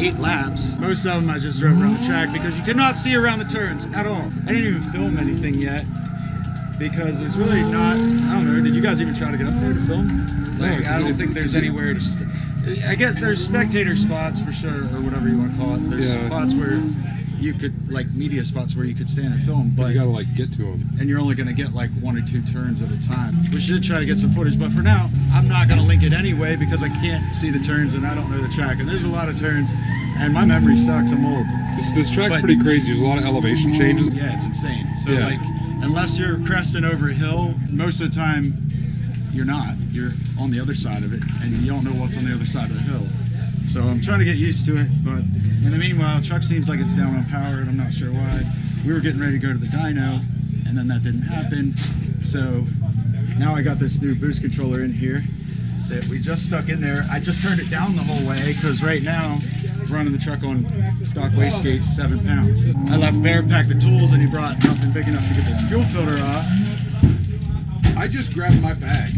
8 laps. Most of them I just drove around the track because you could not see around the turns at all. I didn't even film anything yet because there's really not, I don't know, did you guys even try to get up there to film? Like, I don't think there's anywhere to, I guess there's spectator spots for sure, or whatever you want to call it. There's spots where you could, like media spots where you could stand and film, but you gotta like get to them, and you're only gonna get like 1 or 2 turns at a time. We should try to get some footage, but for now I'm not gonna link it anyway because I can't see the turns and I don't know the track, and there's a lot of turns and my memory sucks. I'm old. This track's pretty crazy. There's a lot of elevation changes. Yeah, it's insane. So like, unless you're cresting over a hill, most of the time you're not. You're on the other side of it and you don't know what's on the other side of the hill. So I'm trying to get used to it, but in the meanwhile, truck seems like it's down on power, and I'm not sure why. We were getting ready to go to the dyno, and then that didn't happen. So now I got this new boost controller in here that we just stuck in there. I just turned it down the whole way, because right now, running the truck on stock wastegates, 7 pounds. I left Bear pack the tools, and he brought nothing big enough to get this fuel filter off. I just grabbed my bag.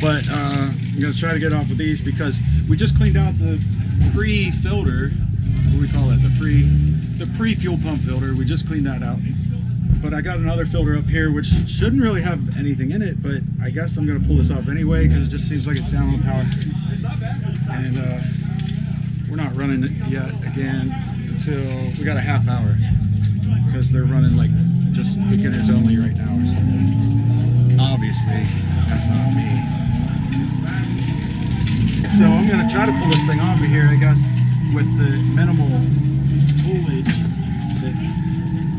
But I'm gonna try to get off with these because we just cleaned out the pre-filter. What do we call it? The pre-fuel pump filter. We just cleaned that out. But I got another filter up here which shouldn't really have anything in it, but I guess I'm gonna pull this off anyway because it just seems like it's down on power. And we're not running it yet again until we got a half hour because they're running like just beginners only right now or something. Obviously, that's not me. So I'm going to try to pull this thing off of here, I guess, with the minimal toolage that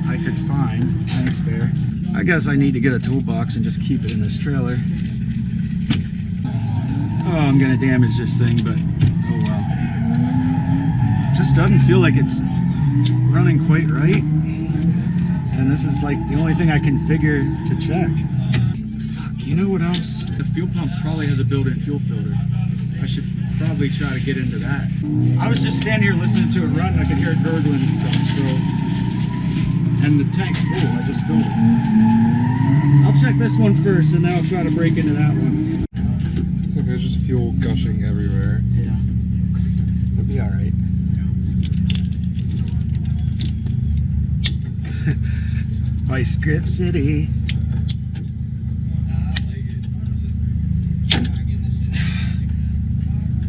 I could find. Thanks, Bear. I guess I need to get a toolbox and just keep it in this trailer. Oh, I'm going to damage this thing, but oh well. It just doesn't feel like it's running quite right. And this is like the only thing I can figure to check. Fuck, you know what else? The fuel pump probably has a built-in fuel filter. I should probably try to get into that. I was just standing here listening to it run and I could hear it gurgling and stuff, so. And the tank's full, I just filled it. I'll check this one first and then I'll try to break into that one. It's okay, it's just fuel gushing everywhere. Yeah, it'll be alright. Vice Grip City.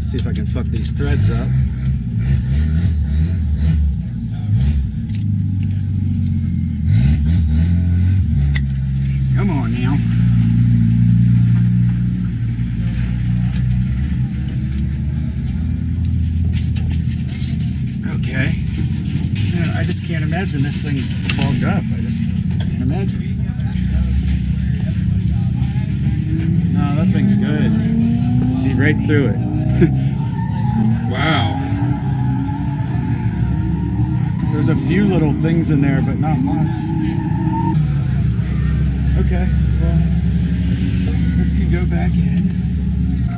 See if I can fuck these threads up. Come on now. Okay. Yeah, I just can't imagine this thing's clogged up. I just can't imagine. No, that thing's good. See right through it. Wow. There's a few little things in there, but not much. Okay, well, this can go back in.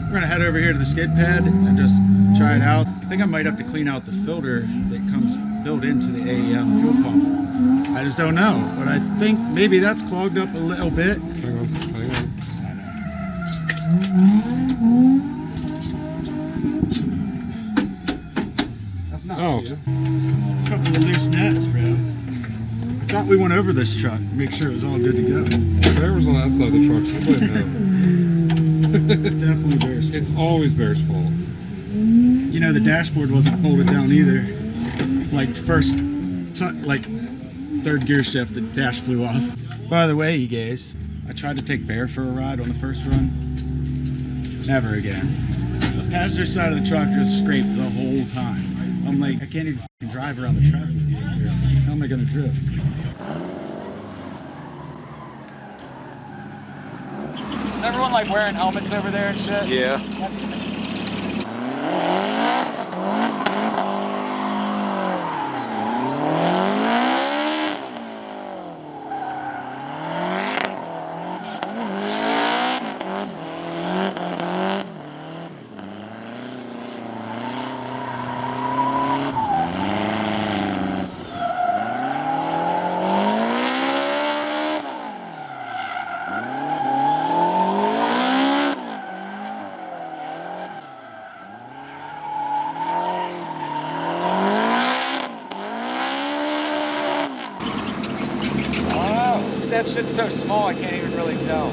We're gonna head over here to the skid pad and just try it out. I think I might have to clean out the filter that comes built into the AEM fuel pump. I just don't know, but I think maybe that's clogged up a little bit. Hang on. That's not good. A couple of loose nuts, bro. I thought we went over this truck, make sure it was all good to go. Bear was on that side of the truck, so I know. Definitely Bear's fault. It's always Bear's fault. You know, the dashboard wasn't bolted down either. Like third gear shift, the dash flew off. By the way, you guys, I tried to take Bear for a ride on the first run. Never again. The passenger side of the truck just scraped the whole time. I'm like, I can't even drive around the track with you here. How am I gonna drift? Is everyone like wearing helmets over there and shit? Yeah. that shit's so small, I can't even really tell.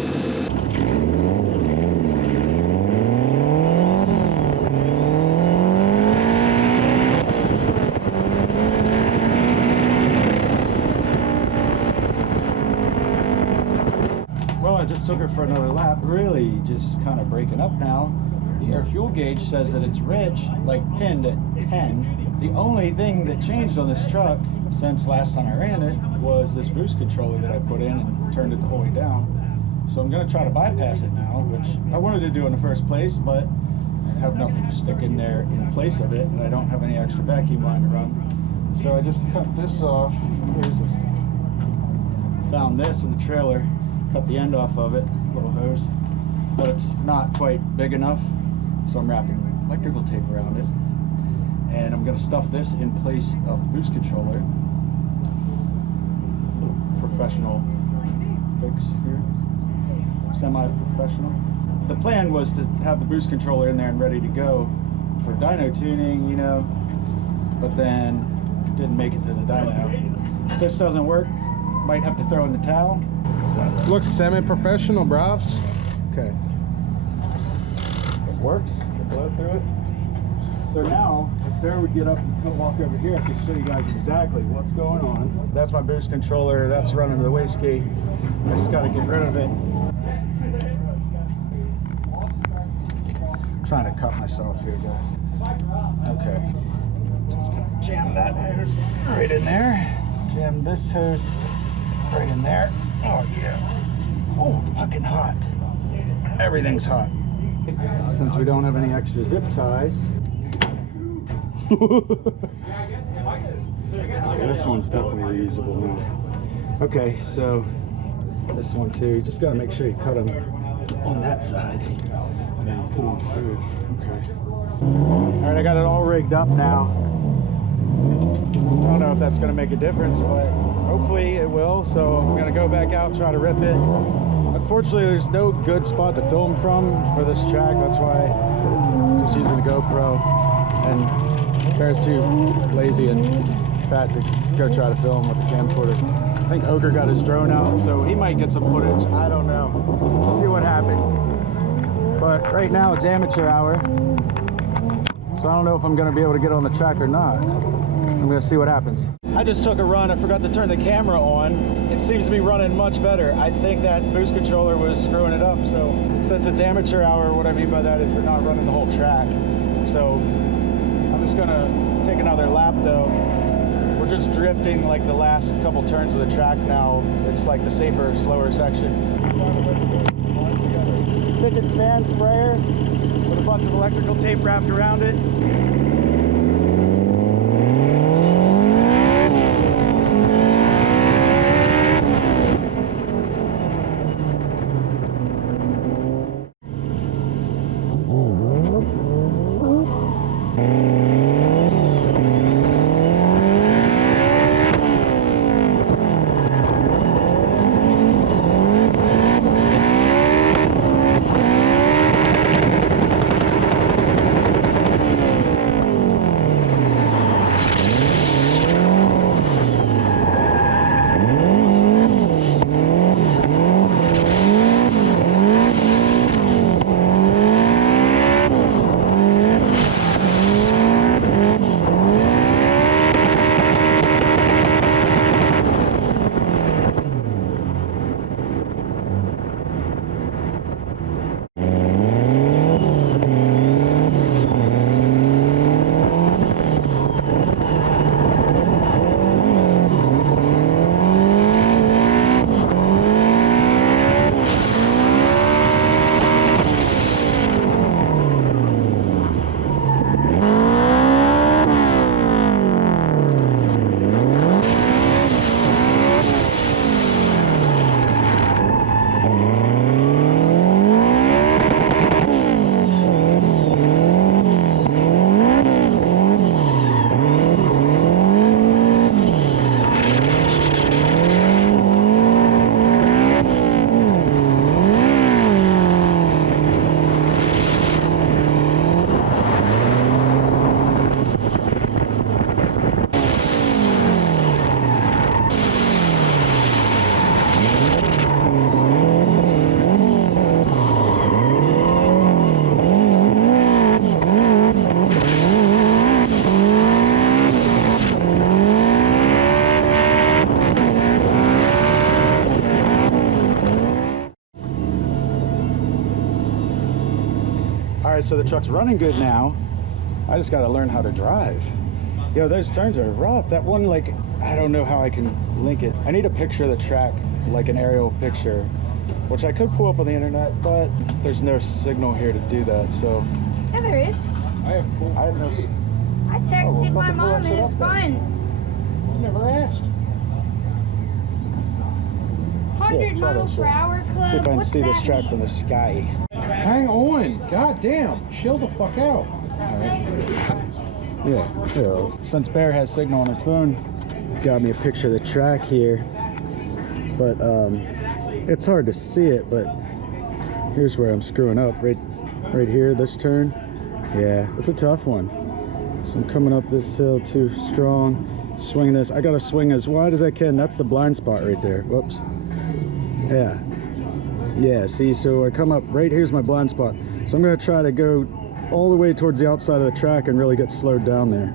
Well, I just took her for another lap, really just kind of breaking up now. The air fuel gauge says that it's rich, like pinned at 10. The only thing that changed on this truck since last time I ran it was this boost controller that I put in and turned it the whole way down. So I'm going to try to bypass it now, which I wanted to do in the first place, but I have nothing to stick in there in place of it, and I don't have any extra vacuum line to run. So I just cut this off. Where's this thing? Found this in the trailer, cut the end off of it, little hose, but it's not quite big enough, so I'm wrapping electrical tape around it. And I'm going to stuff this in place of the boost controller. Professional fix here. Semi-professional. The plan was to have the boost controller in there and ready to go for dyno tuning, you know, but then didn't make it to the dyno. If this doesn't work, might have to throw in the towel. Looks semi-professional, brovs. Okay. It works. Blow through it. So now, if Bear would get up and walk over here, I can show you guys exactly what's going on. That's my boost controller. That's running to the wastegate. I just got to get rid of it. I'm trying to cut myself here, guys. Okay. Just gonna jam that hose right in there. Jam this hose right in there. Oh yeah. Oh, fucking hot. Everything's hot. Since we don't have any extra zip ties. This one's definitely reusable now. Okay, so this one too. Just gotta make sure you cut them on that side and then pull them through. Okay. All right, I got it all rigged up now. I don't know if that's gonna make a difference, but hopefully it will. So I'm gonna go back out, try to rip it. Unfortunately, there's no good spot to film from for this track. That's why I'm just using the GoPro. And Bear's too lazy and fat to go try to film with the camcorder. I think Ogre got his drone out, so he might get some footage. I don't know. See what happens. But right now it's amateur hour, so I don't know if I'm going to be able to get on the track or not. I'm going to see what happens. I just took a run. I forgot to turn the camera on. It seems to be running much better. I think that boost controller was screwing it up. So since it's amateur hour, what I mean by that is they're not running the whole track. So I'm just gonna take another lap though. We're just drifting like the last couple turns of the track now. It's like the safer, slower section. Spigot and span sprayer with a bunch of electrical tape wrapped around it. right, so the truck's running good now. I just got to learn how to drive. Yo, those turns are rough. That one, like, I don't know how I can link it. I need a picture of the track, like an aerial picture, which I could pull up on the internet, but there's no signal here to do that, so. Yeah, there is. I have full. I have no. I texted my mom and it was fine. I never asked. 100 try that miles shit. per hour club. See if I can What's see this that track mean? from the sky. Hang on. God damn. Chill the fuck out. Yeah. Since Bear has signal on his phone, got me a picture of the track here. But it's hard to see it, but here's where I'm screwing up. Right here, this turn. Yeah, it's a tough one. So I'm coming up this hill too strong. Swing this. I gotta swing as wide as I can. That's the blind spot right there. Whoops. Yeah, see, so I come up right here's my blind spot. So I'm gonna try to go all the way towards the outside of the track and really get slowed down there.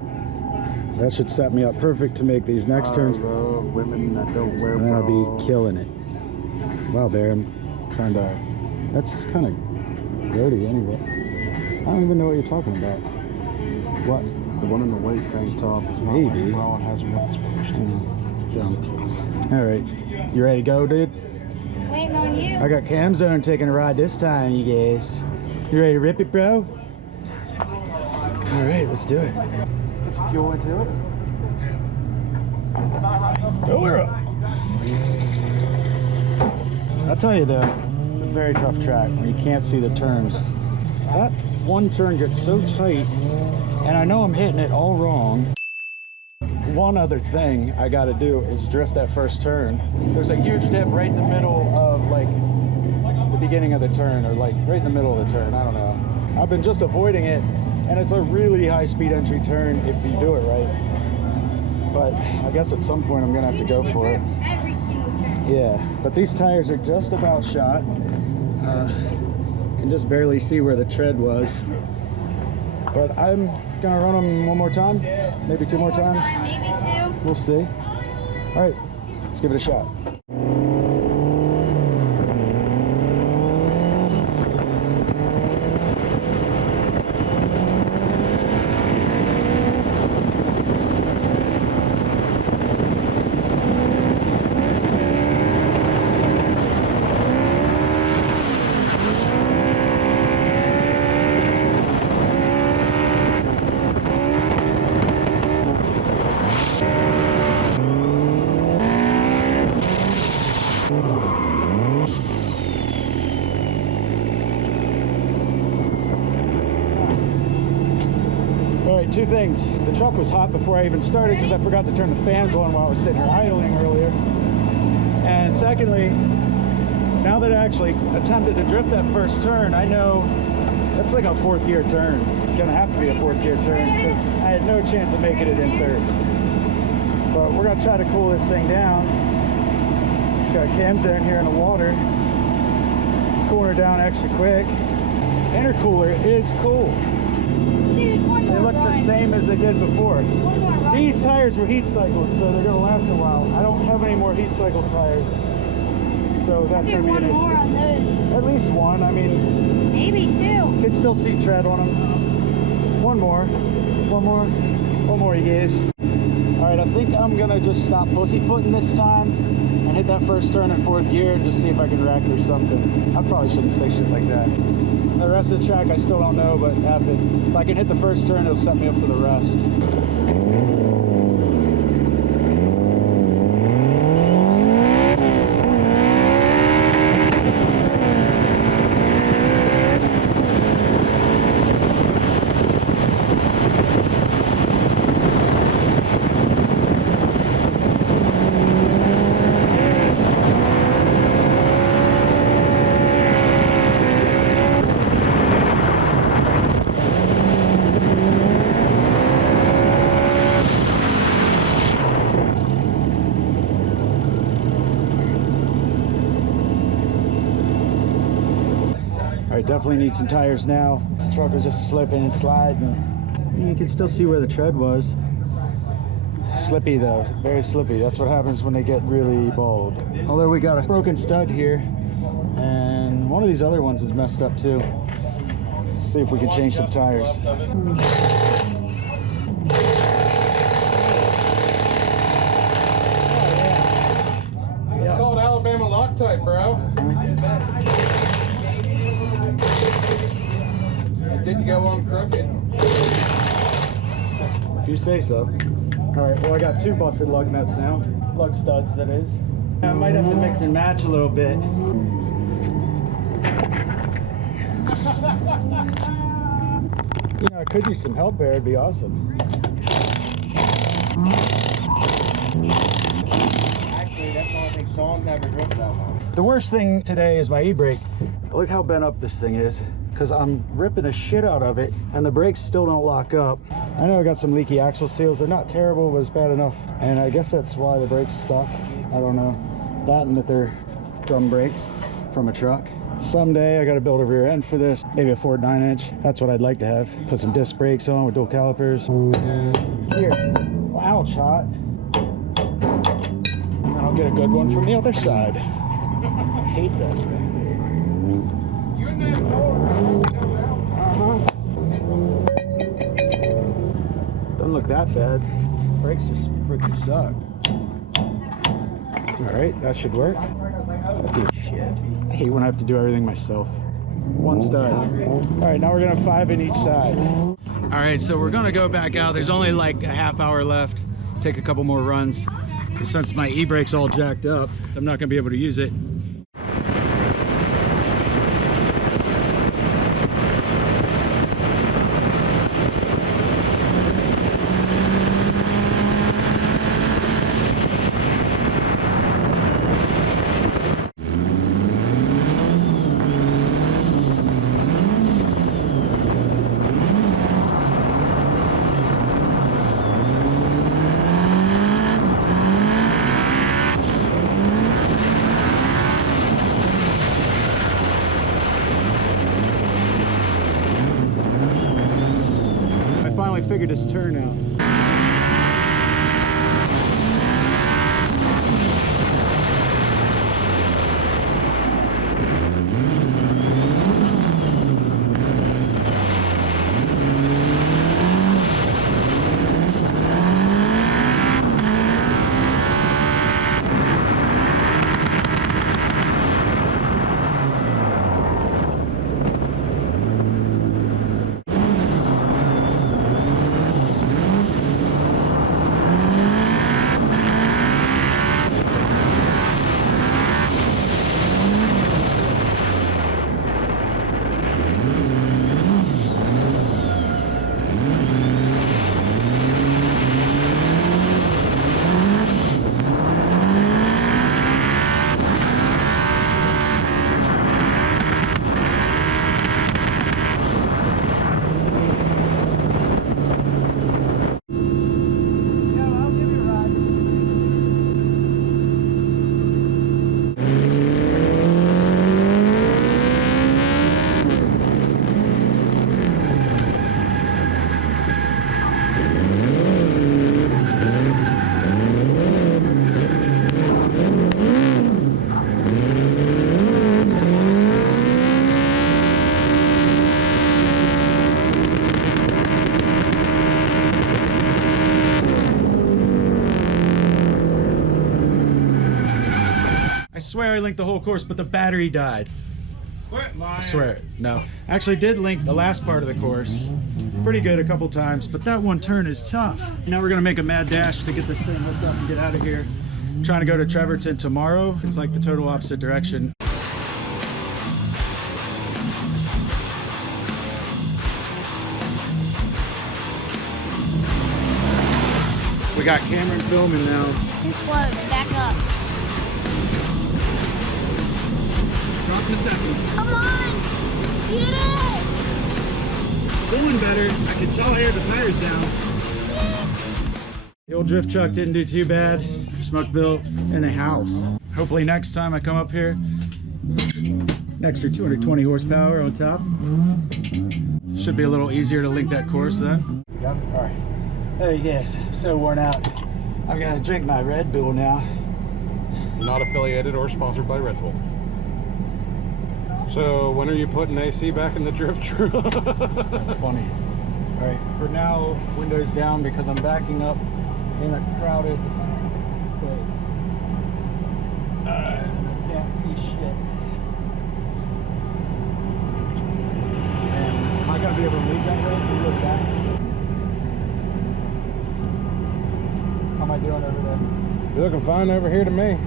That should set me up perfect to make these next turns. I love women that don't wear And then I'll bras. be killing it. Wow, Bear, I'm trying to. That's kind of grody anyway. I don't even know what you're talking about. What? The one in the white tank top is not Maybe. wearing a bra and has ripped Jump. All right, you ready to go, dude? Waiting on you. I got Cam Zone taking a ride this time, you guys. You ready to rip it, bro? All right, let's do it. Put some fuel into it. Fill her up. I'll tell you though, it's a very tough track when you can't see the turns. That one turn gets so tight, and I know I'm hitting it all wrong. One other thing I got to do is drift that first turn. There's a huge dip right in the middle of like the beginning of the turn, or like right in the middle of the turn. I don't know. I've been just avoiding it, and it's a really high speed entry turn if you do it right. But I guess at some point I'm gonna have to go for it. Every single turn. Yeah, but these tires are just about shot. Can just barely see where the tread was. But I'm gonna run them one more time, maybe two more times. Maybe two. We'll see. All right, let's give it a shot. Two things. The truck was hot before I even started because I forgot to turn the fans on while I was sitting here idling earlier. And secondly, now that I actually attempted to drift that first turn, I know that's like a fourth gear turn. It's gonna have to be a fourth gear turn because I had no chance of making it in third. But we're gonna try to cool this thing down. Got cams in here in the water. Cooling her down extra quick. Intercooler is cool. Dude, one They more look run. the same as they did before. One more run. These tires were heat cycled, so they're gonna last a while. I don't have any more heat cycle tires, so that's Do gonna be one an more issue. on those. At least one. I mean, Maybe two. you can still see tread on them. One more, you guys. All right, I think I'm gonna just stop pussyfooting this time and hit that first turn in fourth gear and just see if I can wreck or something. I probably shouldn't say shit like that. The rest of the track I still don't know, but F it. If I can hit the first turn, it'll set me up for the rest. Definitely need some tires now. The truck was just slipping and sliding. You can still see where the tread was. Slippy though, very slippy. That's what happens when they get really bald. Although we got a broken stud here, and one of these other ones is messed up too. See if we can change some tires. It's called Alabama Loctite, bro. It didn't go on crooked. If you say so. Alright, well I got 2 busted lug nuts now. Lug studs, that is. I might have to mix and match a little bit. You know, I could use some help there, it'd be awesome. Actually, that's the only thing Sean never drove that one. The worst thing today is my e-brake. Look how bent up this thing is, because I'm ripping the shit out of it and the brakes still don't lock up. I know I got some leaky axle seals. They're not terrible, but it's bad enough. And I guess that's why the brakes suck. I don't know. That and that they're drum brakes from a truck. Someday I got to build a rear end for this, maybe a Ford 9-inch. That's what I'd like to have. Put some disc brakes on with dual calipers. Here, wow, shot. And I'll get a good one from the other side. I hate that thing. You in that door? Doesn't look that bad. Brakes just freaking suck. All right, that should work. Fucking shit. I hate when I have to do everything myself. One stud. All right, now we're gonna 5 in each side. All right, so we're gonna go back out. There's only like a half hour left. Take a couple more runs. And since my e-brake's all jacked up, I'm not gonna be able to use it. I figured this turn out. I swear I linked the whole course, but the battery died. Quit lying. I swear. No. Actually did link the last part of the course. Pretty good a couple times, but that one turn is tough. Now we're gonna make a mad dash to get this thing hooked up and get out of here. I'm trying to go to Trevorton tomorrow. It's like the total opposite direction. We got Cameron filming now. Too close. Back up. Drop in a second. Come on. Get it. It's going better. I can tell here the tire's down. The old drift truck didn't do too bad. Smoke built in the house. Hopefully next time I come up here, an extra 220 horsepower on top. Should be a little easier to link that course then. All right. There you guys. I'm so worn out. I'm gonna drink my Red Bull now. Not affiliated or sponsored by Red Bull. So when are you putting AC back in the drift truck? That's funny. All right, for now, windows down because I'm backing up in a crowded place. I can't see shit. And am I gonna be able to leave that way? Can you look back? How am I doing over there? You're looking fine over here to me.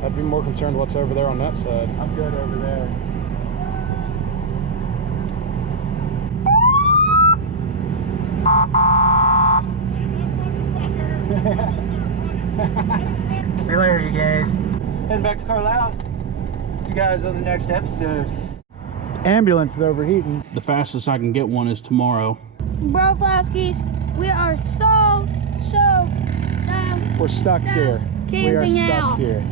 I'd be more concerned what's over there on that side. I'm good over there. See you later, you guys. Heading back to Carlisle. See you guys on the next episode. Ambulance is overheating. The fastest I can get one is tomorrow. Bro, Flaskies, we are so We're stuck here. We are camping stuck out. here.